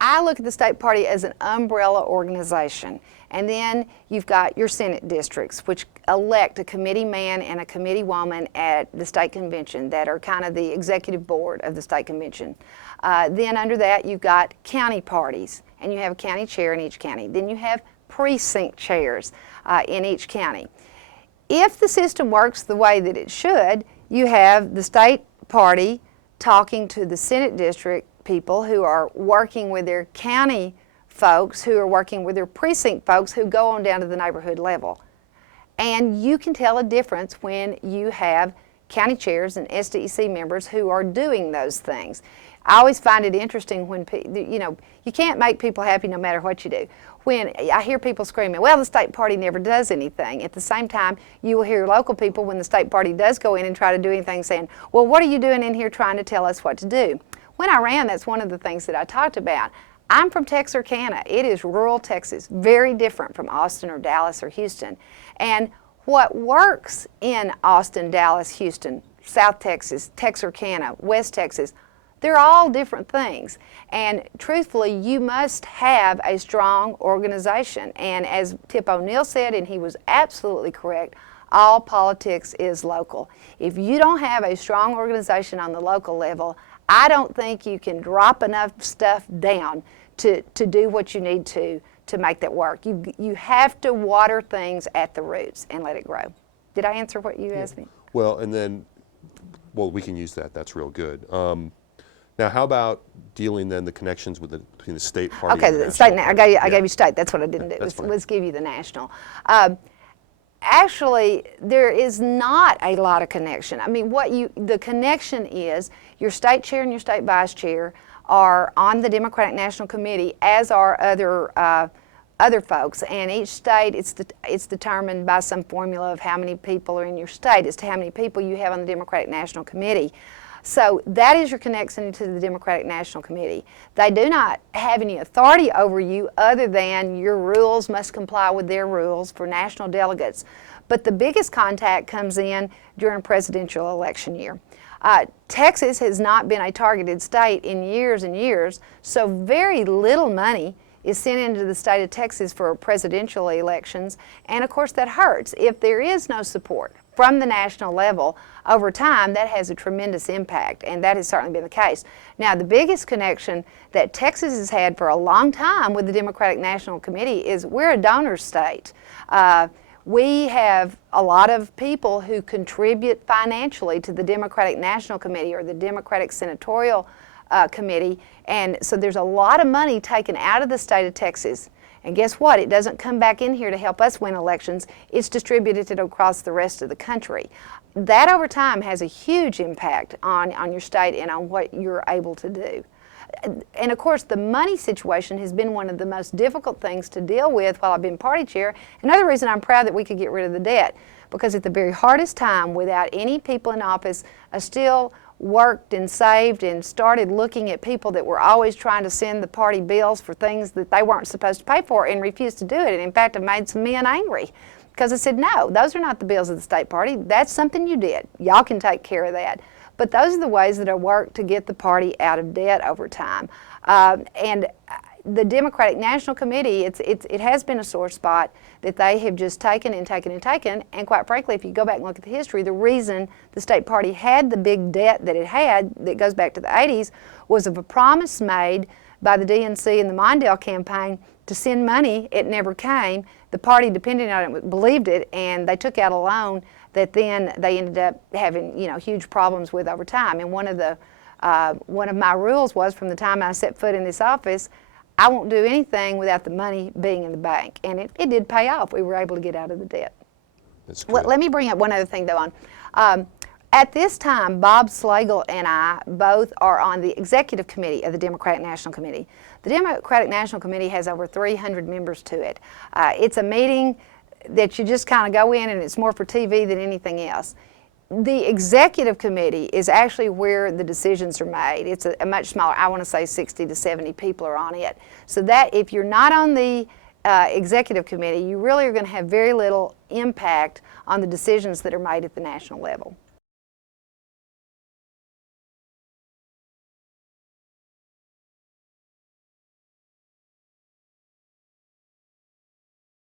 I look at the state party as an umbrella organization. And then you've got your Senate districts, which elect a committee man and a committee woman at the state convention that are kind of the executive board of the state convention. Then under that, you've got county parties, and you have a county chair in each county. Then you have precinct chairs in each county. If the system works the way that it should, you have the state party talking to the Senate district people who are working with their county folks, who are working with their precinct folks, who go on down to the neighborhood level. And you can tell a difference when you have county chairs and SDEC members who are doing those things. I always find it interesting when, you can't make people happy no matter what you do. When I hear people screaming, well, the state party never does anything. At the same time, you will hear local people, when the state party does go in and try to do anything, saying, well, what are you doing in here trying to tell us what to do? When I ran, that's one of the things that I talked about. I'm from Texarkana. It is rural Texas, very different from Austin or Dallas or Houston. And what works in Austin, Dallas, Houston, South Texas, Texarkana, West Texas, they're all different things. And truthfully, you must have a strong organization. And as Tip O'Neill said, and he was absolutely correct, all politics is local. If you don't have a strong organization on the local level, I don't think you can drop enough stuff down to do what you need to make that work. You have to water things at the roots and let it grow. Did I answer what you asked me? Well, and then, we can use that. That's real good. Now, how about dealing then the connections with between the state party? Okay, and the the state. Party? I gave you state. That's what I didn't do. Let's give you the national. Actually, there is not a lot of connection. I mean, the connection is your state chair and your state vice chair are on the Democratic National Committee, as are other folks. And each state, it's determined by some formula of how many people are in your state as to how many people you have on the Democratic National Committee. So that is your connection to the Democratic National Committee. They do not have any authority over you other than your rules must comply with their rules for national delegates. But the biggest contact comes in during a presidential election year. Texas has not been a targeted state in years and years, so very little money is sent into the state of Texas for presidential elections, and of course that hurts. If there is no support from the national level, over time that has a tremendous impact, and that has certainly been the case. Now, the biggest connection that Texas has had for a long time with the Democratic National Committee is we're a donor state. We have a lot of people who contribute financially to the Democratic National Committee or the Democratic Senatorial Committee, and so there's a lot of money taken out of the state of Texas. And guess what? It doesn't come back in here to help us win elections. It's distributed across the rest of the country. That over time has a huge impact on your state and on what you're able to do. And of course, the money situation has been one of the most difficult things to deal with while I've been party chair. Another reason I'm proud that we could get rid of the debt, because at the very hardest time, without any people in office, I still worked and saved and started looking at people that were always trying to send the party bills for things that they weren't supposed to pay for and refused to do it. And in fact, it made some men angry because I said, no, those are not the bills of the state party. That's something you did. Y'all can take care of that. But those are the ways that I worked to get the party out of debt over time. And the Democratic National Committee, it has been a sore spot that they have just taken and taken and taken. And quite frankly, if you go back and look at the history, the reason the state party had the big debt that it had, that goes back to the 80s, was of a promise made by the DNC in the Mondale campaign to send money. It never came. The party depended on it, believed it, and they took out a loan that then they ended up having huge problems with over time. And one of my rules was, from the time I set foot in this office, I won't do anything without the money being in the bank. And it did pay off. We were able to get out of the debt. That's good. Well, let me bring up one other thing, though. At this time, Bob Slagle and I both are on the executive committee of the Democratic National Committee. The Democratic National Committee has over 300 members to it. It's a meeting that you just kind of go in, and it's more for TV than anything else. The executive committee is actually where the decisions are made. It's a much smaller, I want to say 60 to 70 people are on it. So that if you're not on the executive committee, you really are going to have very little impact on the decisions that are made at the national level.